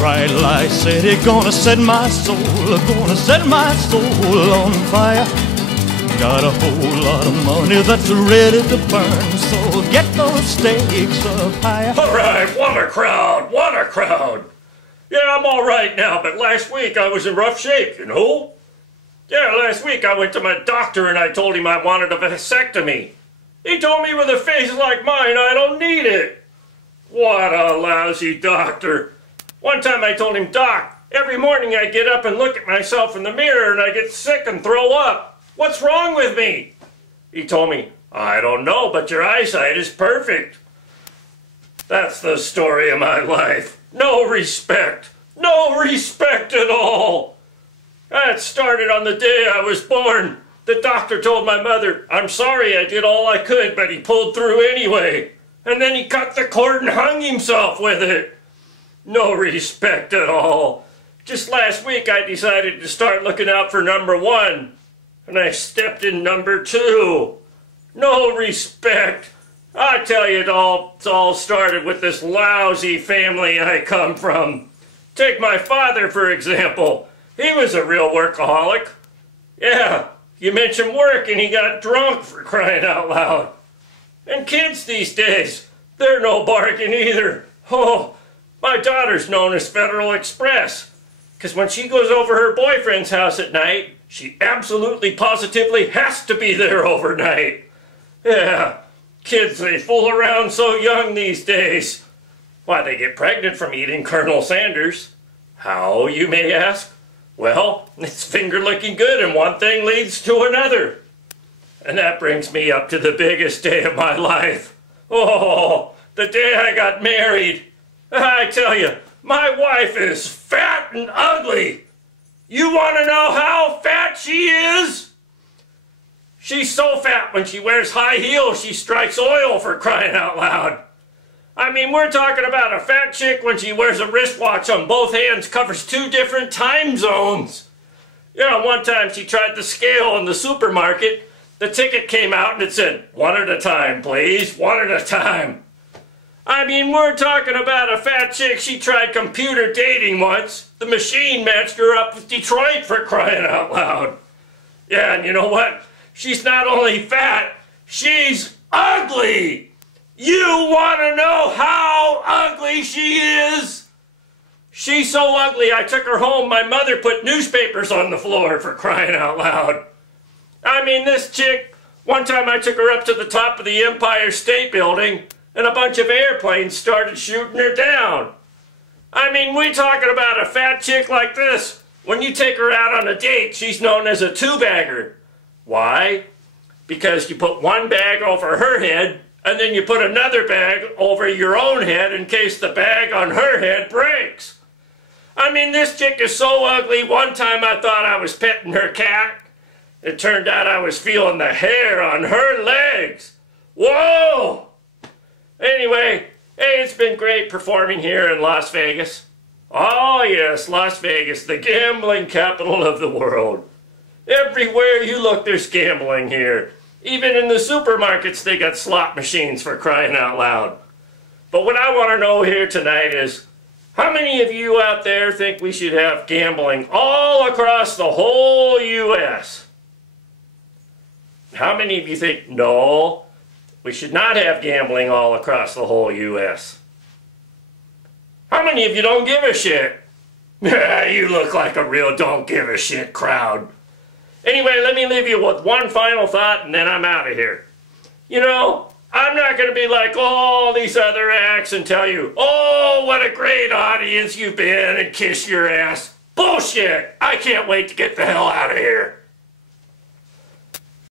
Bright light city, gonna set my soul, gonna set my soul on fire. Got a whole lot of money that's ready to burn, so get those stakes up higher. All right, what a crowd, what a crowd. Yeah, I'm all right now, but last week I was in rough shape, you know? Yeah, last week I went to my doctor and I told him I wanted a vasectomy. He told me with a face like mine, I don't need it. What a lousy doctor. One time I told him, Doc, every morning I get up and look at myself in the mirror and I get sick and throw up. What's wrong with me? He told me, I don't know, but your eyesight is perfect. That's the story of my life. No respect. No respect at all. That started on the day I was born. The doctor told my mother, I'm sorry I did all I could, but he pulled through anyway. And then he cut the cord and hung himself with it. No respect at all. Just last week I decided to start looking out for number 1. And I stepped in number 2. No respect. I tell you, it all started with this lousy family I come from. Take my father, for example. He was a real workaholic. Yeah, you mention work and he got drunk, for crying out loud. And kids these days, they're no bargain either. Oh, my daughter's known as Federal Express. Because when she goes over her boyfriend's house at night, she absolutely positively has to be there overnight. Yeah, kids, they fool around so young these days. Why, they get pregnant from eating Colonel Sanders. How, you may ask? Well, it's finger-licking good and one thing leads to another. And that brings me up to the biggest day of my life. Oh, the day I got married. I tell you, my wife is fat and ugly. You want to know how fat she is? She's so fat when she wears high heels she strikes oil, for crying out loud. I mean, we're talking about a fat chick when she wears a wristwatch on both hands, covers 2 different time zones. You know, one time she tried the scale in the supermarket. The ticket came out and it said, 1 at a time, please, 1 at a time. I mean, we're talking about a fat chick. She tried computer dating once. The machine matched her up with Detroit, for crying out loud. Yeah, and you know what? She's not only fat, she's ugly. You want to know how ugly she is? She's so ugly, I took her home. My mother put newspapers on the floor, for crying out loud. I mean, this chick, one time I took her up to the top of the Empire State Building, and a bunch of airplanes started shooting her down. I mean, we talking about a fat chick like this. When you take her out on a date, she's known as a 2-bagger. Why? Because you put one bag over her head, and then you put another bag over your own head in case the bag on her head breaks. I mean, this chick is so ugly, one time I thought I was petting her cat. It turned out I was feeling the hair on her legs. Whoa! Anyway, hey, it's been great performing here in Las Vegas. Oh yes, Las Vegas, the gambling capital of the world. Everywhere you look, there's gambling here. Even in the supermarkets, they got slot machines, for crying out loud. But what I want to know here tonight is, how many of you out there think we should have gambling all across the whole U.S.? How many of you think, no, we should not have gambling all across the whole U.S.? How many of you don't give a shit? You look like a real don't give a shit crowd. Anyway, let me leave you with one final thought and then I'm out of here. You know, I'm not going to be like all these other acts and tell you, oh, what a great audience you've been and kiss your ass. Bullshit! I can't wait to get the hell out of here.